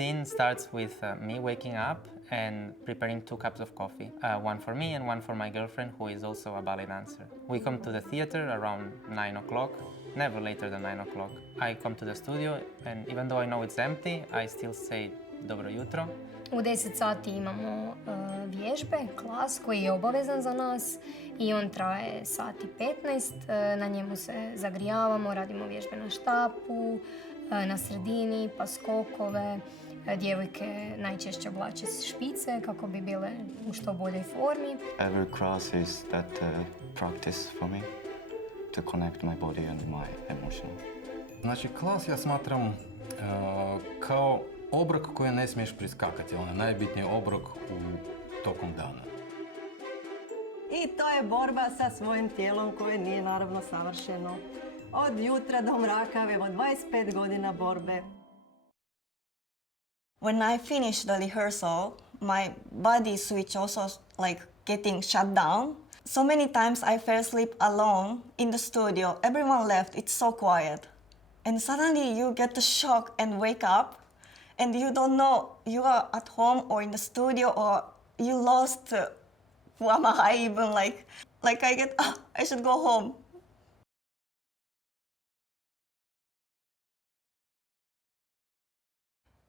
routine starts with me waking up and preparing 2 cups of coffee, one for me and one for my girlfriend, who is also a ballet dancer. We come to the theater around 9 o'clock, never later than 9 o'clock. I come to the studio, and even though I know it's empty, I still say dobro jutro. U 10 sati imamo vježbe, klas koji je obavezan za nas i on traje sati 15. Na njemu se zagrijavamo, radimo vježbe na štapu, na sredini, pa skokove. Djevojke najčešće oblače špice kako bi bile u što boljoj formi. Every class is that practice for me to connect my body and my emotion. Znači, klas ja smatram kao obrok koji ne smiješ priskakati, on je najbitniji obrok tokom dana. I to je borba sa svojim tijelom koje nije naravno savršeno. Od jutra do mraka, evo 25 godina borbe. When I finish the rehearsal, my body switch also like getting shut down. So many times I fell asleep alone in the studio. Everyone left, it's so quiet. And suddenly you get the shock and wake up and you don't know you are at home or in the studio or you lost who am I even like I get, I should go home.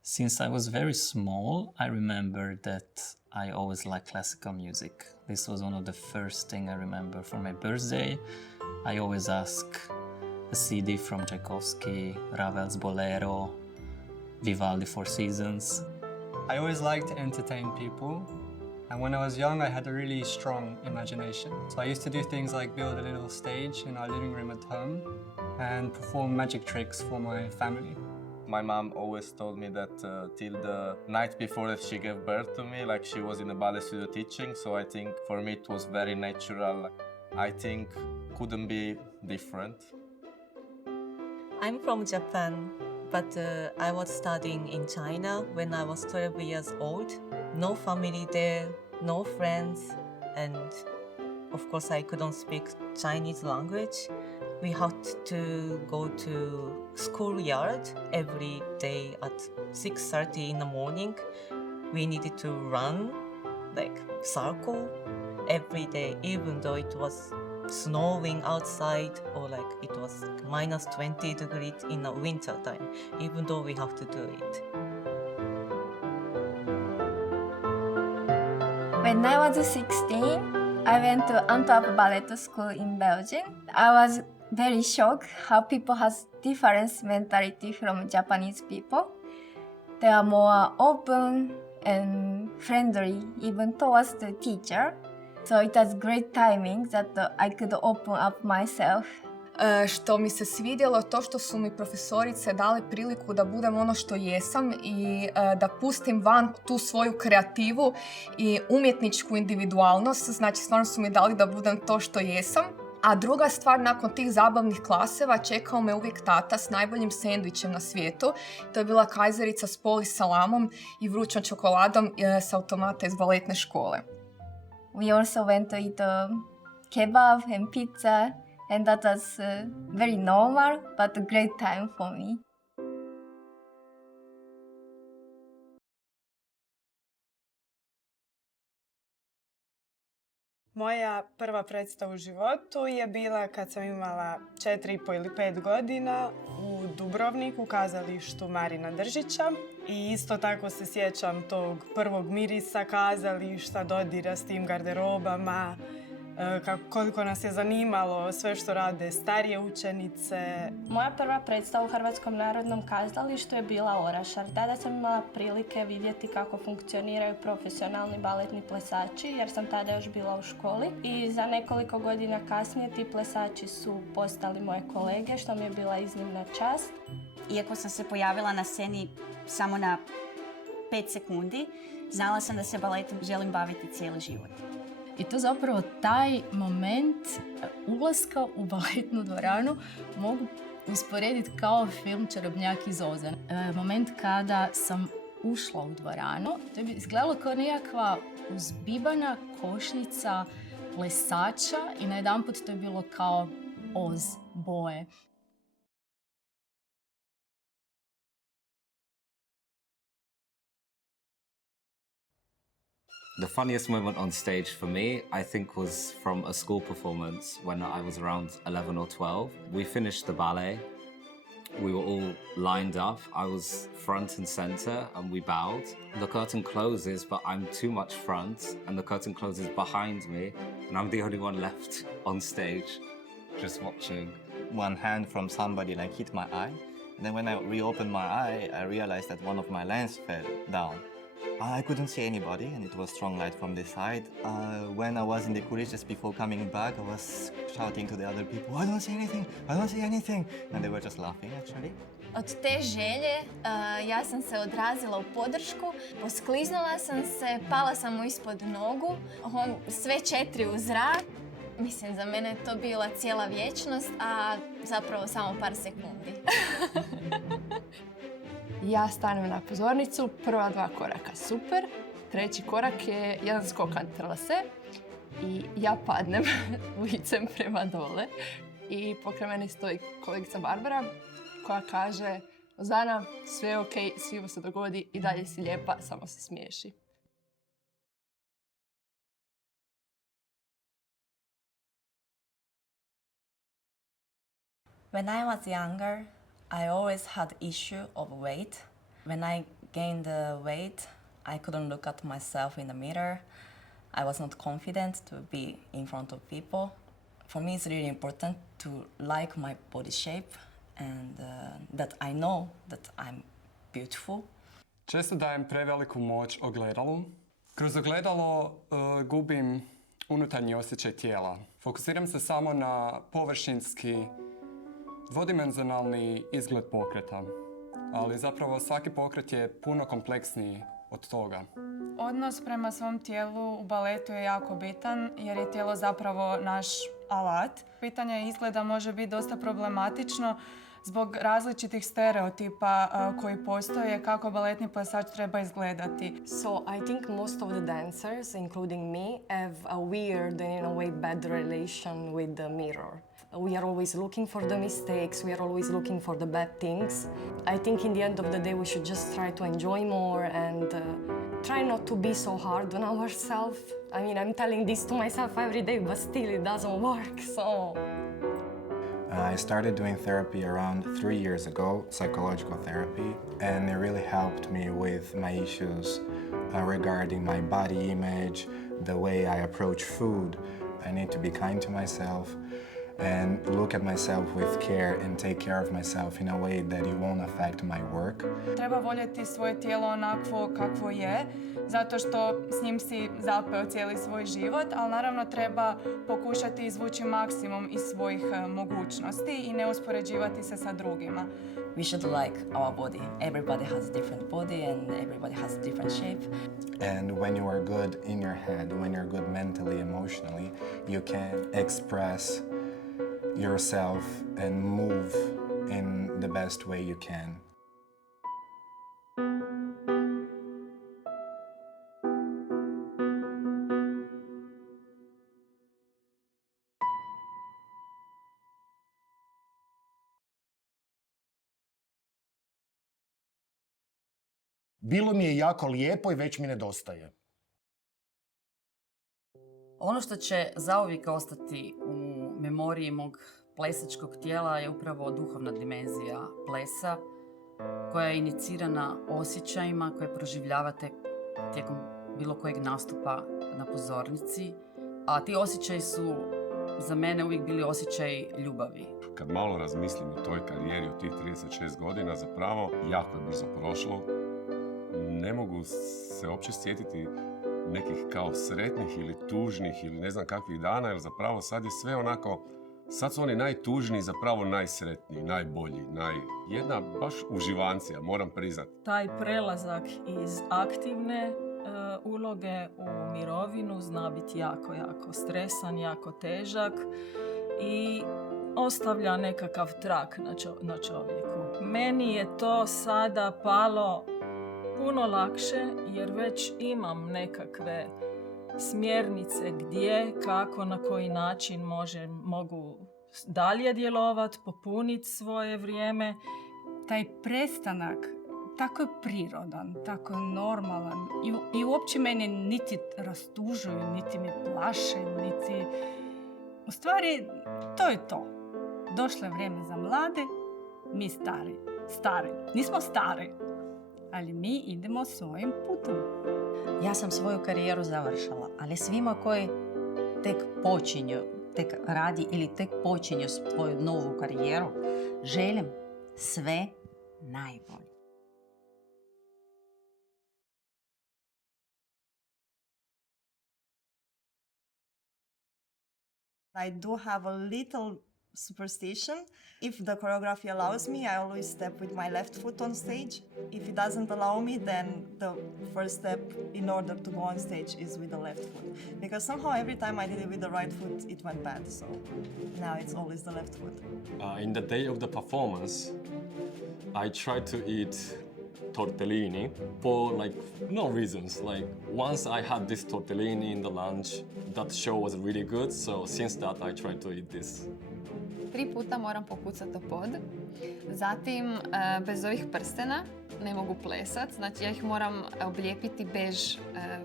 Since I was very small, I remember that I always liked classical music. This was one of the first things I remember. For my birthday, I always ask a CD from Tchaikovsky, Ravel's Bolero, Vivaldi Four Seasons. I always liked to entertain people. And when I was young, I had a really strong imagination. So I used to do things like build a little stage in our living room at home and perform magic tricks for my family. My mom always told me that till the night before that she gave birth to me, like she was in the ballet studio teaching, so I think for me it was very natural. I think couldn't be different. I'm from Japan, but I was studying in China when I was 12 years old. No family there, no friends, and of course I couldn't speak Chinese language. We had to go to schoolyard every day at 6:30 in the morning. We needed to run, like circle, every day, even though it was snowing outside or like it was minus 20 degrees in the winter time, even though we have to do it. When I was 16, I went to Antwerp Ballet School in Belgium. I was very shocked how people has different mentality from Japanese people. They are more open and friendly even towards the teacher. So it was great timing that I could open up myself. Što mi se svidjelo to što su mi profesorice dale priliku da budem ono što jesam i da pustim van tu svoju kreativu i umjetničku individualnost. Znači stvarno su mi dali da budem to što jesam. A druga stvar, nakon tih zabavnih klaseva čekao me uvijek tata s najboljim sendvičem na svijetu. To je bila kajzerica s poli salamom i vrućom čokoladom s automata iz baletne škole. We also went to eat kebab and pizza, and that was very normal but a great time for me. Moja prva predstava u životu je bila kad sam imala 4,5 ili 5 godina u Dubrovniku, u kazalištu Marina Držića. I isto tako se sjećam tog prvog mirisa kazališta, dodira s tim garderobama, koliko nas je zanimalo sve što rade starije učenice. Moja prva predstava u Hrvatskom narodnom kazalištu je bila Orašar. Tada sam imala prilike vidjeti kako funkcioniraju profesionalni baletni plesači, jer sam tada još bila u školi. I za nekoliko godina kasnije ti plesači su postali moje kolege, što mi je bila iznimna čast. Iako sam se pojavila na sceni samo na 5 sekundi, znala sam da se baletom želim baviti cijeli život. I to zapravo taj moment ulaska u baletnu dvoranu mogu usporediti kao film Čarobnjak iz Oza. Moment kada sam ušla u dvoranu, to bi izgledalo kao nekakva uzbibana košnica plesača i najedanput to je bilo kao Oz boje. The funniest moment on stage for me, I think, was from a school performance when I was around 11 or 12. We finished the ballet. We were all lined up. I was front and center and we bowed. The curtain closes, but I'm too much front, and the curtain closes behind me, and I'm the only one left on stage, just watching. One hand from somebody like hit my eye, and then when I reopened my eye, I realized that one of my lens fell down. I couldn't see anybody, and it was strong light from the side. When I was in the coulisses just before coming back, I was shouting to the other people, I don't see anything, I don't see anything. And they were just laughing, actually. Od te želje ja sam se odrazila u podršku, poskliznula sam se, pala sam mu ispod nogu, sve 4 u zrak. Mislim, za mene je to bila cijela vječnost, a zapravo samo par sekundi. Ja stanem na pozornicu, prva 2 koraka super, 3. korak je jedan skok antrelase i ja padnem licem prema dole. I pokraj mene stoji kolegica Barbara koja kaže, Ozana, sve je okej, sviđa se dogodi i dalje si lijepa, samo se smiješi. When I was younger, I always had issue of weight. When I gained the weight, I couldn't look at myself in the mirror. I was not confident to be in front of people. For me, it's really important to like my body shape and that I know that I'm beautiful. Često dajem preveliku moć ogledalu. Kroz ogledalo gubim unutarnji osjećaj tijela. Fokusiram se samo na površinski, dvodimenzionalni izgled pokreta, ali zapravo svaki pokret je puno kompleksniji od toga. Odnos prema svom tijelu u baletu je jako bitan jer je tijelo zapravo naš alat. Pitanje izgleda može biti dosta problematično zbog različitih stereotipa koji postoje kako baletni plesač treba izgledati. So I think most of the dancers, including me, have a weird and in a way bad relation with the mirror. We are always looking for the mistakes, we are always looking for the bad things. I think in the end of the day we should just try to enjoy more and try not to be so hard on ourselves. I mean, I'm telling this to myself every day, but still it doesn't work, so... I started doing therapy around 3 years ago, psychological therapy, and it really helped me with my issues regarding my body image, the way I approach food. I need to be kind to myself and look at myself with care and take care of myself in a way that it won't affect my work. Treba voljeti svoje tijelo onakvo kakvo je, zato što s njim si zapeo cijeli svoj život, ali naravno treba pokušati izvući maksimum iz svojih mogućnosti i ne uspoređivati se sa drugima. We should like our body. Everybody has a different body and everybody has a different shape. And when you are good in your head, when you're good mentally, emotionally, you can express yourself and move in the best way you can. Bilo mi je jako lijepo i već mi nedostaje. Ono što će zauvijek ostati u memoriji mog plesačkog tijela je upravo duhovna dimenzija plesa koja je inicirana osjećajima koje proživljavate tijekom bilo kojeg nastupa na pozornici, a ti osjećaji su za mene uvijek bili osjećaj ljubavi. Kad malo razmislim o toj karijeri od tih 36 godina, zapravo jako je brzo prošlo. Ne mogu se uopće sjetiti nekih kao sretnih ili tužnih ili ne znam kakvih dana, jer zapravo sad je sve onako, sad su oni najtužniji, zapravo najsretniji, najbolji, jedna baš uživancija, moram priznat. Taj prelazak iz aktivne uloge u mirovinu zna biti jako, jako stresan, jako težak i ostavlja nekakav trag na čovjeku. Meni je to sada palo puno lakše jer već imam nekakve smjernice gdje, kako, na koji način mogu dalje djelovati, popuniti svoje vrijeme. Taj prestanak tako je prirodan, tako je normalan i uopće mene niti rastužuju, niti me plaše, niti... U stvari, to je to. Došlo je vrijeme za mlade, mi stari. Nismo stari, ali mi idemo svojim putem. Ja sam svoju karijeru završila, ali svima koji tek počinju, tek radi ili tek počinju svoju novu karijeru, želim sve najbolje. I do have a little superstition. If the choreography allows me, I always step with my left foot on stage. If it doesn't allow me, then the first step in order to go on stage is with the left foot. Because somehow every time I did it with the right foot, it went bad. So now it's always the left foot. In the day of the performance, I try to eat tortellini for no reasons. Once I had this tortellini in the lunch, that show was really good. So since that, I try to eat this. 3 puta moram pokucati o pod. Zatim, bez ovih prstena ne mogu plesat. Znači, ja ih moram oblijepiti bež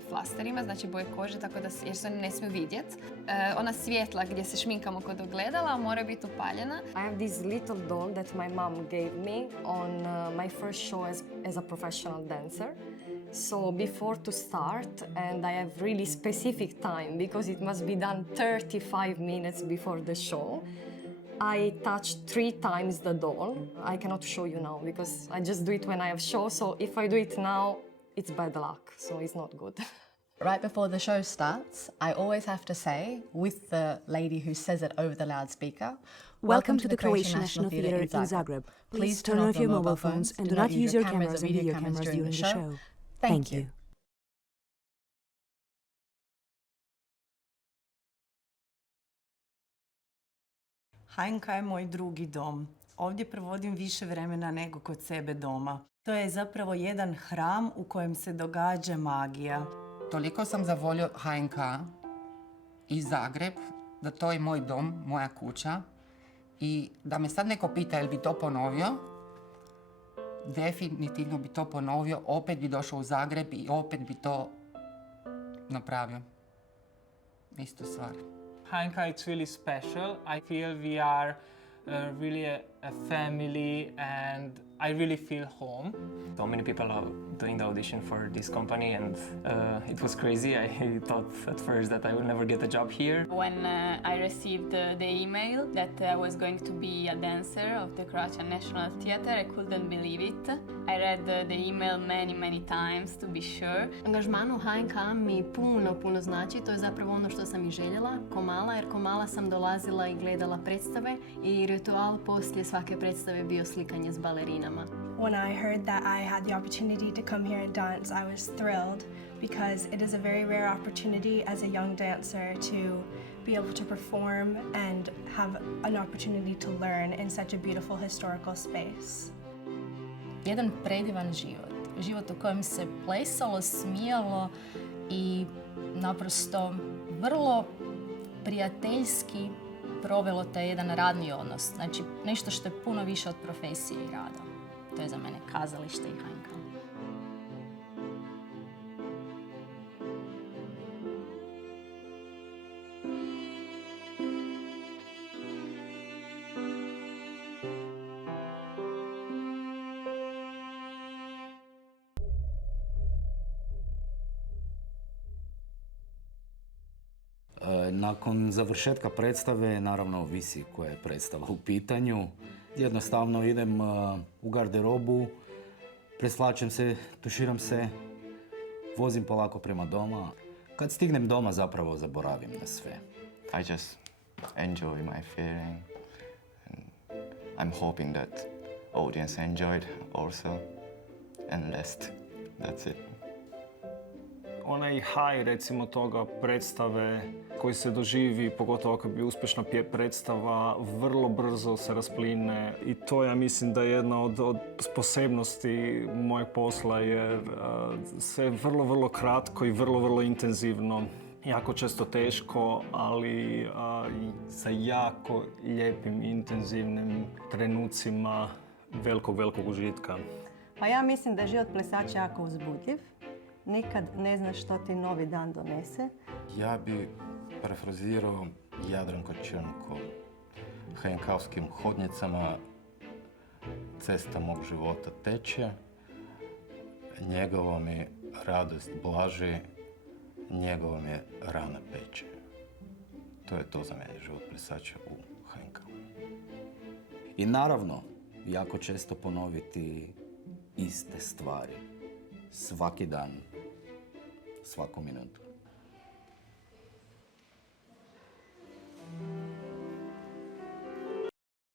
flasterima, znači boje kože, tako da, jer se oni ne smiju vidjet. Ona svjetla gdje se šminkamo kod ogledala mora biti upaljena. I have this little doll that my mom gave me on my first show as a professional dancer. So before to start, and I have really specific time because it must be done 35 minutes before the show. I touched 3 times the doll. I cannot show you now because I just do it when I have show. So if I do it now, it's bad luck. So it's not good. Right before the show starts, I always have to say, with the lady who says it over the loudspeaker, Welcome to the Croatian National Theatre in Zagreb. Please turn off your mobile phones and do not use your cameras and video cameras during the show. Thank you. HNK je moj drugi dom. Ovdje provodim više vremena nego kod sebe doma. To je zapravo jedan hram u kojem se događa magija. Toliko sam zavolio HNK i Zagreb, da to je moj dom, moja kuća. I da me sad neko pita jel bi to ponovio, definitivno bi to ponovio, opet bi došao u Zagreb i opet bi to napravio. Istu stvar. HNK, it's really special. I feel we are really a family and I really feel home. So many people are doing the audition for this company and it was crazy. I thought at first that I would never get a job here. When I received the email that I was going to be a dancer of the Croatian National Theatre, I couldn't believe it. I read the email many times to be sure. Angažman u HNK mi puno znači. To je zapravo ono što sam i željela ko mala, jer ko mala sam dolazila i gledala predstave i ritual poslije svake predstave bio slikanje s balerinama. When I heard that I had the opportunity to come here and dance, I was thrilled because it is a very rare opportunity as a young dancer to be able to perform and have an opportunity to learn in such a beautiful historical space. Jedan predivan život. Život u kojem se plesalo, smijalo i naprosto vrlo prijateljski provelo taj jedan radni odnos. Znači nešto što je puno više od profesije i rada. To je za mene kazalište i HNK. Nakon završetka predstave, naravno ovisi koja je predstava u pitanju, jednostavno idem u garderobu, preslačem se, tuširam se, vozim polako prema doma. Kad stignem doma zapravo zaboravim na sve. I just enjoy my feeling. And I'm hoping that audience enjoyed also and rest. That's it. Onaj high, recimo, toga predstave koji se doživi, pogotovo kad bi uspješna predstava, vrlo brzo se raspline. I to ja mislim da je jedna od posebnosti mojeg posla, jer sve je vrlo kratko i vrlo intenzivno. Jako često teško, ali sa jako lijepim, intenzivnim trenucima velikog užitka. Pa ja mislim da je život plesača jako uzbudljiv. Nikad ne znaš što ti novi dan donese. Ja bi parafrazirao Jadranko Črnko. HNK-ovskim hodnicama cesta mog života teče, njegova mi radost blaži, njegova mi rana peče. To je to za mene život plesača u HNK. I naravno, jako često ponoviti iste stvari. Svaki dan, svaku minutu.